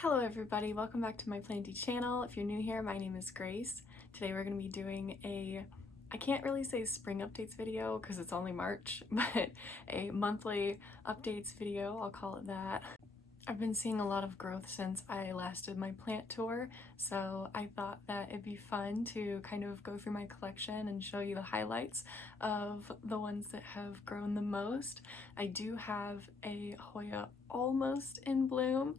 Hello everybody, welcome back to my planty channel. If you're new here, my name is Grace. Today we're going to be doing I can't really say spring updates video because it's only March, but a monthly updates video, I'll call it that. I've been seeing a lot of growth since I last did my plant tour, so I thought that it'd be fun to kind of go through my collection and show you the highlights of the ones that have grown the most. I do have a Hoya almost in bloom.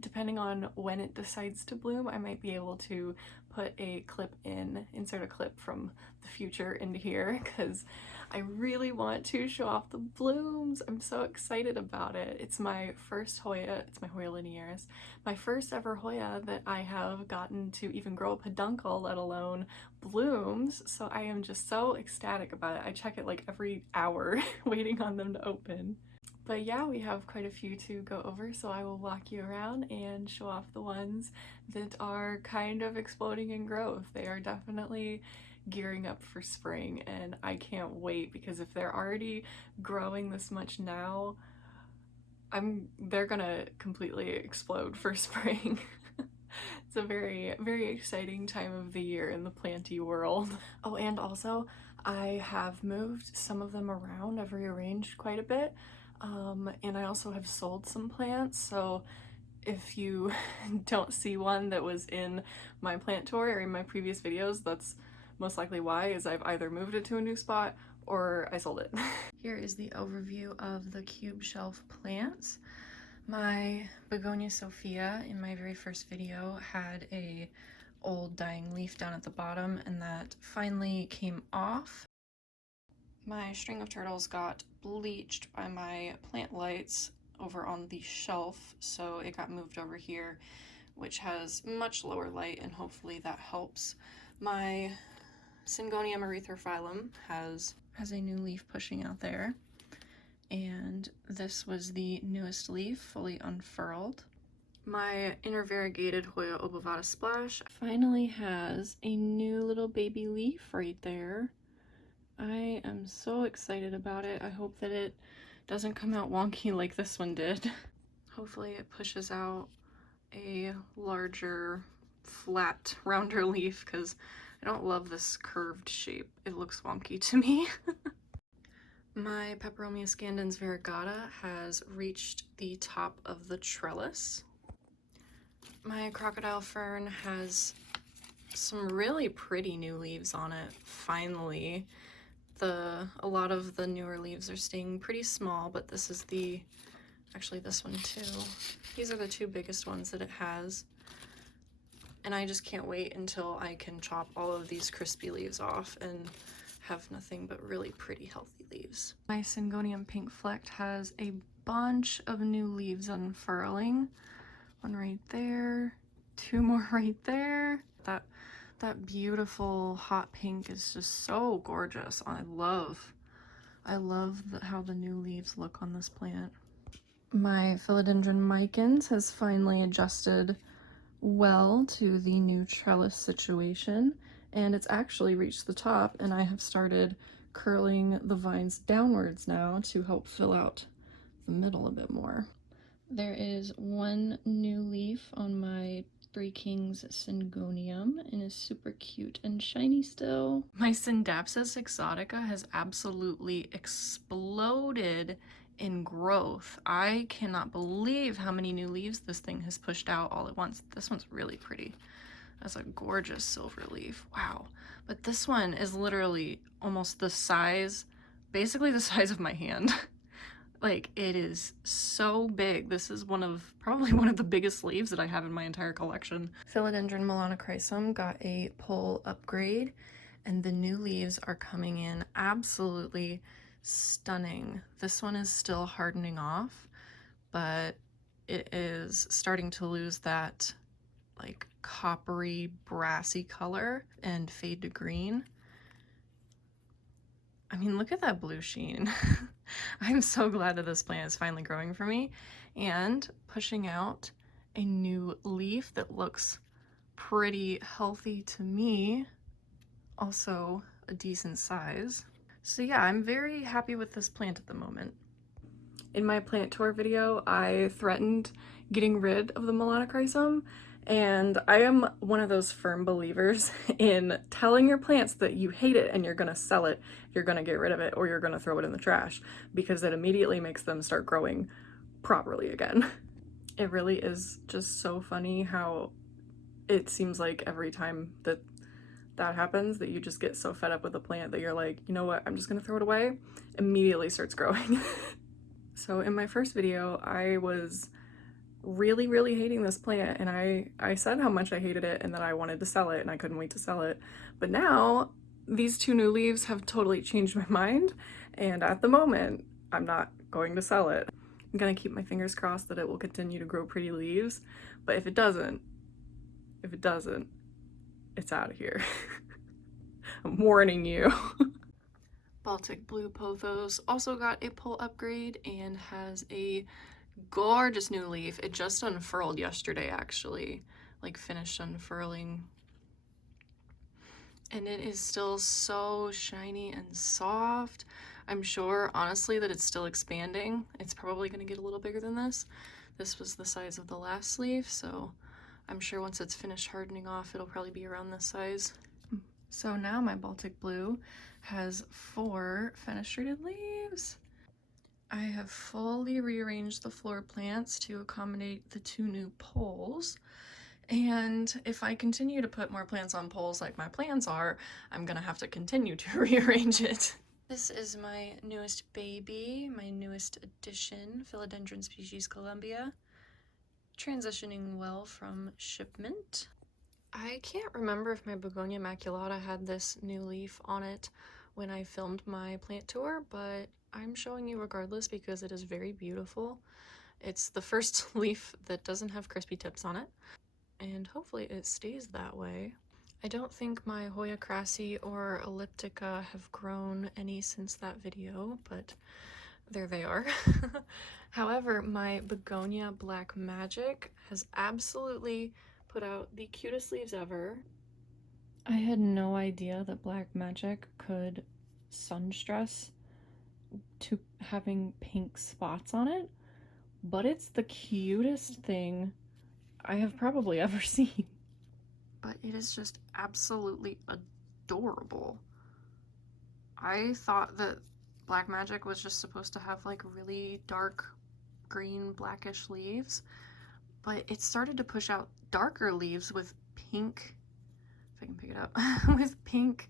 Depending on when it decides to bloom, I might be able to put a clip insert a clip from the future into here because I really want to show off the blooms. I'm so excited about it. It's my first Hoya, it's my Hoya Linearis, my first ever Hoya that I have gotten to even grow a peduncle, let alone blooms, so I am just so ecstatic about it. I check it like every hour waiting on them to open. But yeah, we have quite a few to go over, so I will walk you around and show off the ones that are kind of exploding in growth. They are definitely gearing up for spring, and I can't wait because if they're already growing this much now, they're gonna completely explode for spring. It's a very, very exciting time of the year in the planty world. Oh, and also I have moved some of them around. I've rearranged quite a bit. And I also have sold some plants, so if you don't see one that was in my plant tour or in my previous videos, that's most likely why, is I've either moved it to a new spot or I sold it. Here is the overview of the cube shelf plants. My Begonia Sophia in my very first video had a old dying leaf down at the bottom, and that finally came off. My string of turtles got bleached by my plant lights over on the shelf, so it got moved over here, which has much lower light, and hopefully that helps. My Syngonium erythrophyllum has a new leaf pushing out there, and this was the newest leaf, fully unfurled. My inner variegated Hoya obovata splash finally has a new little baby leaf right there. I am so excited about it. I hope that it doesn't come out wonky like this one did. Hopefully it pushes out a larger, flat, rounder leaf because I don't love this curved shape. It looks wonky to me. My Peperomia scandens variegata has reached the top of the trellis. My crocodile fern has some really pretty new leaves on it, finally. A lot of the newer leaves are staying pretty small, but this is actually this one too. These are the two biggest ones that it has. And I just can't wait until I can chop all of these crispy leaves off and have nothing but really pretty healthy leaves. My Syngonium pink flecked has a bunch of new leaves unfurling. One right there, two more right there. That beautiful hot pink is just so gorgeous. I love how the new leaves look on this plant. My philodendron micans has finally adjusted well to the new trellis situation, and it's actually reached the top, and I have started curling the vines downwards now to help fill out the middle a bit more. There is one new leaf on my Three Kings Syngonium and is super cute and shiny still. My Syndapsis exotica has absolutely exploded in growth. I cannot believe how many new leaves this thing has pushed out all at once. This one's really pretty. That's a gorgeous silver leaf. Wow. But this one is literally almost the size, basically the size of my hand. Like, it is so big. This is probably one of the biggest leaves that I have in my entire collection. Philodendron melanochrysum got a pole upgrade, and the new leaves are coming in absolutely stunning. This one is still hardening off, but it is starting to lose that like coppery, brassy color and fade to green. I mean, look at that blue sheen. I'm so glad that this plant is finally growing for me and pushing out a new leaf that looks pretty healthy to me, also a decent size. So yeah, I'm very happy with this plant at the moment. In my plant tour video, I threatened getting rid of the melanochryzum, and I am one of those firm believers in telling your plants that you hate it and you're gonna sell it, you're gonna get rid of it, or you're gonna throw it in the trash, because it immediately makes them start growing properly again. It really is just so funny how it seems like every time that happens that you just get so fed up with the plant that you're like, you know what, I'm just gonna throw it away, immediately starts growing. So in my first video, I was really hating this plant, and I said how much I hated it and that I wanted to sell it and I couldn't wait to sell it. But now these 2 new leaves have totally changed my mind, and at the moment I'm not going to sell it. I'm gonna keep my fingers crossed that it will continue to grow pretty leaves, but if it doesn't, it's out of here. I'm warning you. Baltic Blue Pothos also got a pole upgrade and has a gorgeous new leaf. It just unfurled yesterday, actually, like finished unfurling. And it is still so shiny and soft. I'm sure, honestly, that it's still expanding. It's probably going to get a little bigger than this. This was the size of the last leaf, so I'm sure once it's finished hardening off, it'll probably be around this size. So now my Baltic Blue has 4 fenestrated leaves. I have fully rearranged the floor plants to accommodate the 2 new poles. And if I continue to put more plants on poles like my plans are, I'm gonna have to continue to rearrange it. This is my newest baby, my newest addition, Philodendron species Columbia, transitioning well from shipment. I can't remember if my Begonia maculata had this new leaf on it when I filmed my plant tour, but I'm showing you regardless because it is very beautiful. It's the first leaf that doesn't have crispy tips on it, and hopefully it stays that way. I don't think my Hoya crassi or elliptica have grown any since that video, but there they are. However, my Begonia Black Magic has absolutely put out the cutest leaves ever. I had no idea that Black Magic could sun stress to having pink spots on it, but it's the cutest thing I have probably ever seen. But it is just absolutely adorable. I thought that Black Magic was just supposed to have like really dark green blackish leaves, but it started to push out darker leaves with pink, if I can pick it up, with pink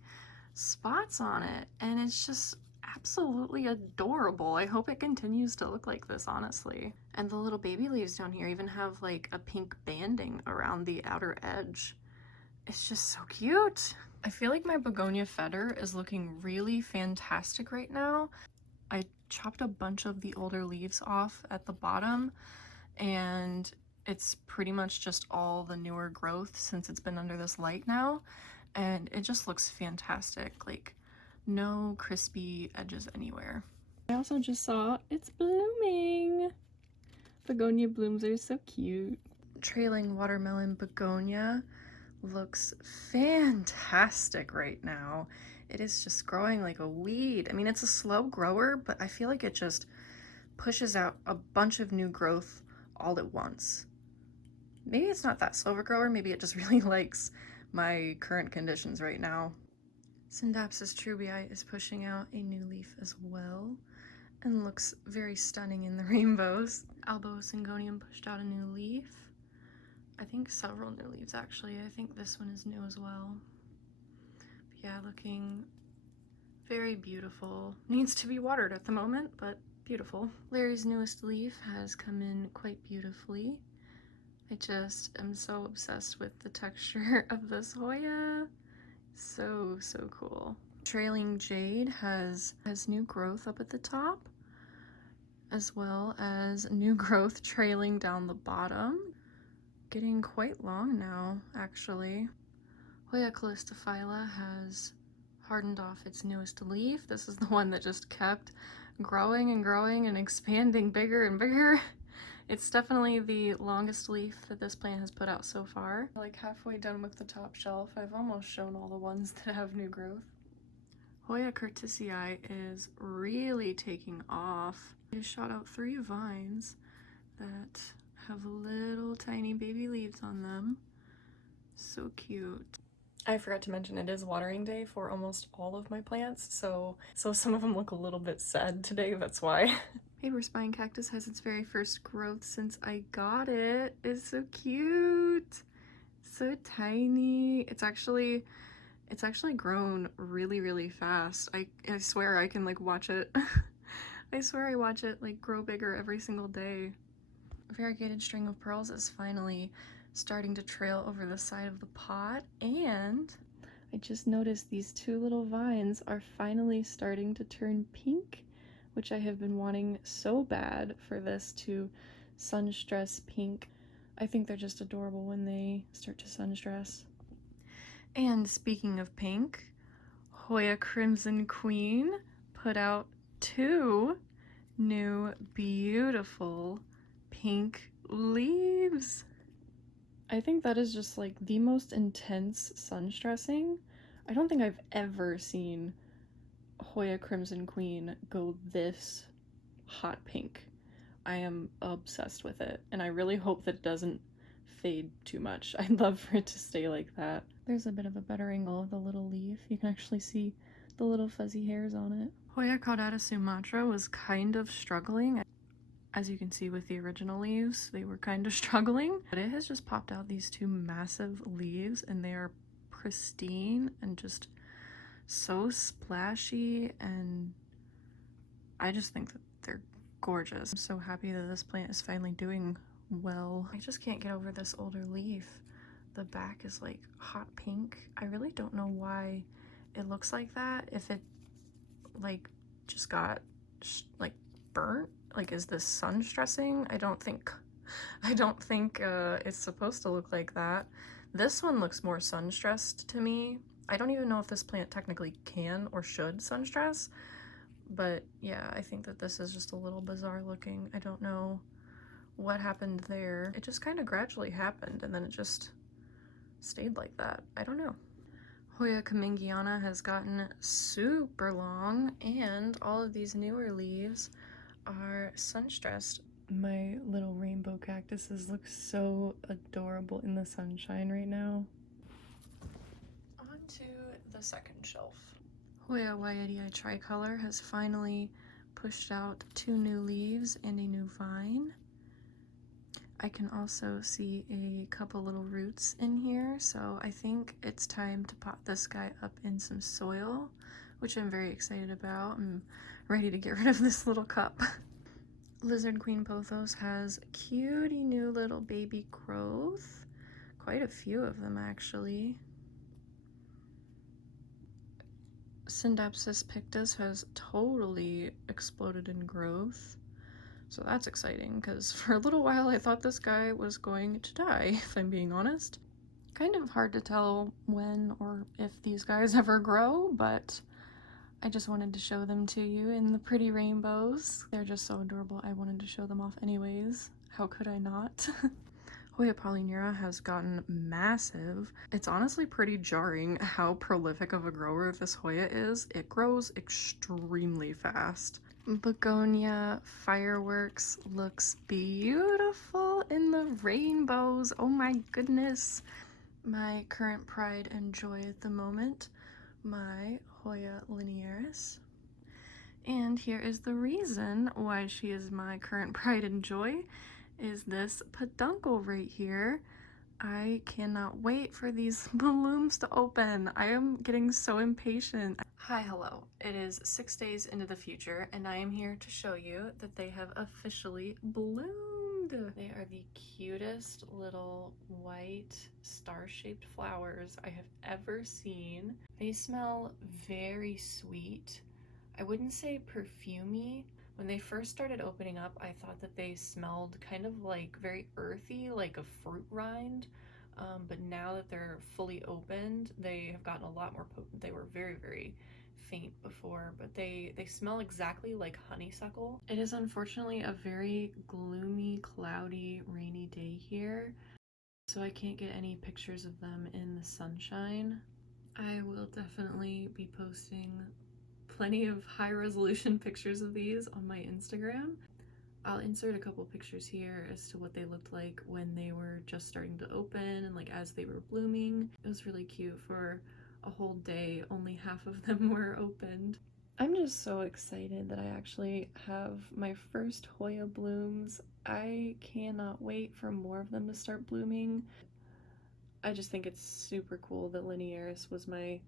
spots on it, and it's just absolutely adorable. I hope it continues to look like this, honestly. And the little baby leaves down here even have like a pink banding around the outer edge. It's just so cute. I feel like my Begonia Feather is looking really fantastic right now. I chopped a bunch of the older leaves off at the bottom, and it's pretty much just all the newer growth since it's been under this light now, and it just looks fantastic. Like, no crispy edges anywhere. I also just saw it's blooming. Begonia blooms are so cute. Trailing watermelon begonia looks fantastic right now. It is just growing like a weed. I mean, it's a slow grower, but I feel like it just pushes out a bunch of new growth all at once. Maybe it's not that slow of a grower, maybe it just really likes my current conditions right now. Syndapsis trubii is pushing out a new leaf as well and looks very stunning in the rainbows. Albo syngonium pushed out a new leaf. I think several new leaves actually. I think this one is new as well. But yeah, looking very beautiful. Needs to be watered at the moment, but beautiful. Larry's newest leaf has come in quite beautifully. I just am so obsessed with the texture of this Hoya. So cool. Trailing Jade has new growth up at the top, as well as new growth trailing down the bottom. Getting quite long now, actually. Hoya calistophylla has hardened off its newest leaf. This is the one that just kept growing and growing and expanding bigger and bigger. It's definitely the longest leaf that this plant has put out so far. Like halfway done with the top shelf. I've almost shown all the ones that have new growth. Hoya curtisii is really taking off. I shot out 3 vines that have little tiny baby leaves on them. So cute. I forgot to mention it is watering day for almost all of my plants, so some of them look a little bit sad today, that's why. Paper spine cactus has its very first growth since I got it. It's so cute. So tiny. It's actually grown really fast. I swear I can like watch it. I swear I watch it like grow bigger every single day. A variegated string of pearls is finally starting to trail over the side of the pot, and I just noticed these 2 little vines are finally starting to turn pink, which I have been wanting so bad for this to sunstress pink. I think they're just adorable when they start to sunstress. And speaking of pink, Hoya Crimson Queen put out 2 new beautiful pink leaves. I think that is just like the most intense sunstressing. I don't think I've ever seen Hoya Crimson Queen go this hot pink. I am obsessed with it, and I really hope that it doesn't fade too much. I'd love for it to stay like that. There's a bit of a better angle of the little leaf. You can actually see the little fuzzy hairs on it. Hoya caudata sumatra was kind of struggling. As you can see with the original leaves, they were kind of struggling, but it has just popped out these 2 massive leaves, and they are pristine and just so splashy, and I just think that they're gorgeous. I'm so happy that this plant is finally doing well. I just can't get over this older leaf. The back is like hot pink. I really don't know why it looks like that. If it like just got like burnt, like is this sun stressing? I don't think it's supposed to look like that. This one looks more sun stressed to me. I don't even know if this plant technically can or should sun stress, but yeah, I think that this is just a little bizarre looking. I don't know what happened there. It just kind of gradually happened, and then it just stayed like that. I don't know. Hoya Kamingiana has gotten super long, and all of these newer leaves are sunstressed. My little rainbow cactuses look so adorable in the sunshine right now. On to the second shelf. Hoya Linearis tricolor has finally pushed out 2 new leaves and a new vine. I can also see a couple little roots in here, so I think it's time to pot this guy up in some soil, which I'm very excited about. I'm ready to get rid of this little cup. Lizard Queen Pothos has cutie new little baby growth. Quite a few of them, actually. Syndapsis pictus has totally exploded in growth. So that's exciting, because for a little while I thought this guy was going to die, if I'm being honest. Kind of hard to tell when or if these guys ever grow, but I just wanted to show them to you in the pretty rainbows. They're just so adorable, I wanted to show them off anyways. How could I not? Hoya Linearis has gotten massive. It's honestly pretty jarring how prolific of a grower this Hoya is. It grows extremely fast. Begonia Fireworks looks beautiful in the rainbows. Oh my goodness. My current pride and joy at the moment, my Hoya Linearis. And here is the reason why she is my current pride and joy, is this peduncle right here. I cannot wait for these blooms to open. I am getting so impatient. Hi, hello. It is 6 days into the future, and I am here to show you that they have officially bloomed. They are the cutest little white star-shaped flowers I have ever seen. They smell very sweet. I wouldn't say perfumey. When they first started opening up, I thought that they smelled kind of like very earthy, like a fruit rind. But now that they're fully opened, they have gotten a lot more potent. They were very faint before, but they smell exactly like honeysuckle. It is unfortunately a very gloomy, cloudy, rainy day here, so I can't get any pictures of them in the sunshine. I will definitely be posting plenty of high resolution pictures of these on my Instagram. I'll insert a couple pictures here as to what they looked like when they were just starting to open and like as they were blooming. It was really cute. For a whole day, only half of them were opened. I'm just so excited that I actually have my first Hoya blooms. I cannot wait for more of them to start blooming. I just think it's super cool that Linearis was my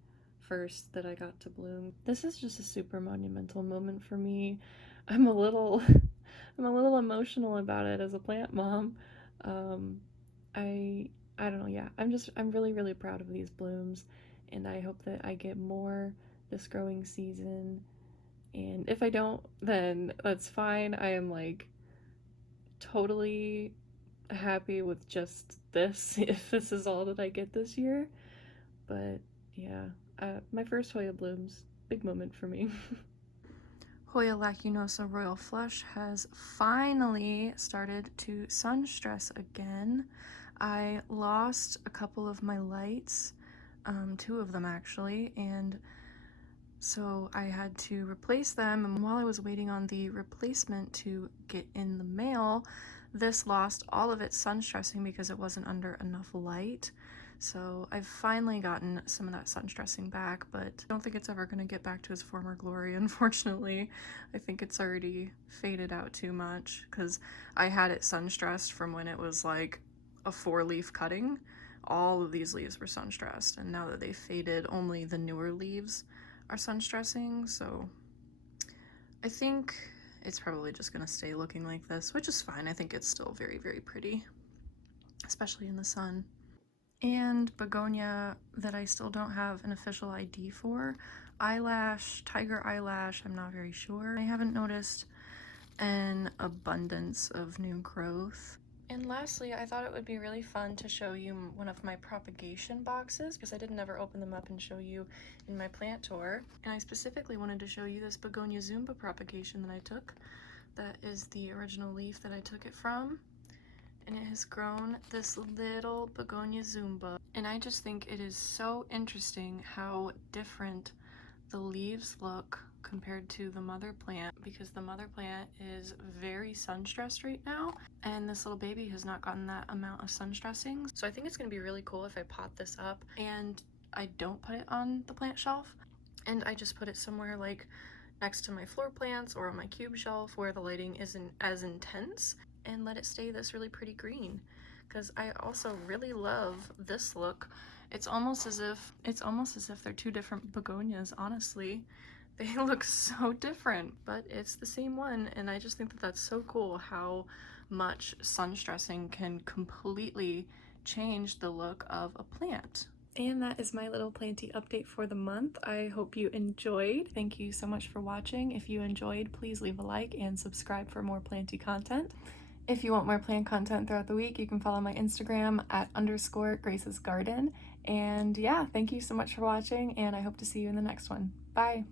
first that I got to bloom. This is just a super monumental moment for me. I'm a little emotional about it as a plant mom. I don't know, yeah. I'm really proud of these blooms, and I hope that I get more this growing season. And if I don't, then that's fine. I am like totally happy with just this if this is all that I get this year. But yeah, my first Hoya blooms, big moment for me. Hoya Linearis Royal Flush has finally started to sun stress again. I lost a couple of my lights, 2 of them actually, and so I had to replace them, and while I was waiting on the replacement to get in the mail, this lost all of its sun stressing because it wasn't under enough light. So I've finally gotten some of that sun stressing back, but I don't think it's ever going to get back to its former glory, unfortunately. I think it's already faded out too much because I had it sun stressed from when it was like a 4-leaf cutting. All of these leaves were sun stressed, and now that they faded, only the newer leaves are sun stressing. So I think it's probably just going to stay looking like this, which is fine. I think it's still very pretty, especially in the sun. And begonia that I still don't have an official ID for. Eyelash, tiger eyelash, I'm not very sure. I haven't noticed an abundance of new growth. And lastly, I thought it would be really fun to show you one of my propagation boxes because I didn't ever open them up and show you in my plant tour. And I specifically wanted to show you this begonia zumba propagation that I took. That is the original leaf that I took it from. And it has grown this little begonia zumba. And I just think it is so interesting how different the leaves look compared to the mother plant, because the mother plant is very sun stressed right now, and this little baby has not gotten that amount of sun stressing. So I think it's going to be really cool if I pot this up and I don't put it on the plant shelf, and I just put it somewhere like next to my floor plants or on my cube shelf where the lighting isn't as intense, and let it stay this really pretty green, because I also really love this look. It's almost as if they're 2 different begonias, honestly. They look so different, but it's the same one, and I just think that that's so cool how much sun stressing can completely change the look of a plant. And that is my little planty update for the month. I hope you enjoyed. Thank you so much for watching. If you enjoyed, please leave a like and subscribe for more planty content. If you want more plant content throughout the week, you can follow my Instagram at _Grace's Garden. And yeah, thank you so much for watching, and I hope to see you in the next one. Bye!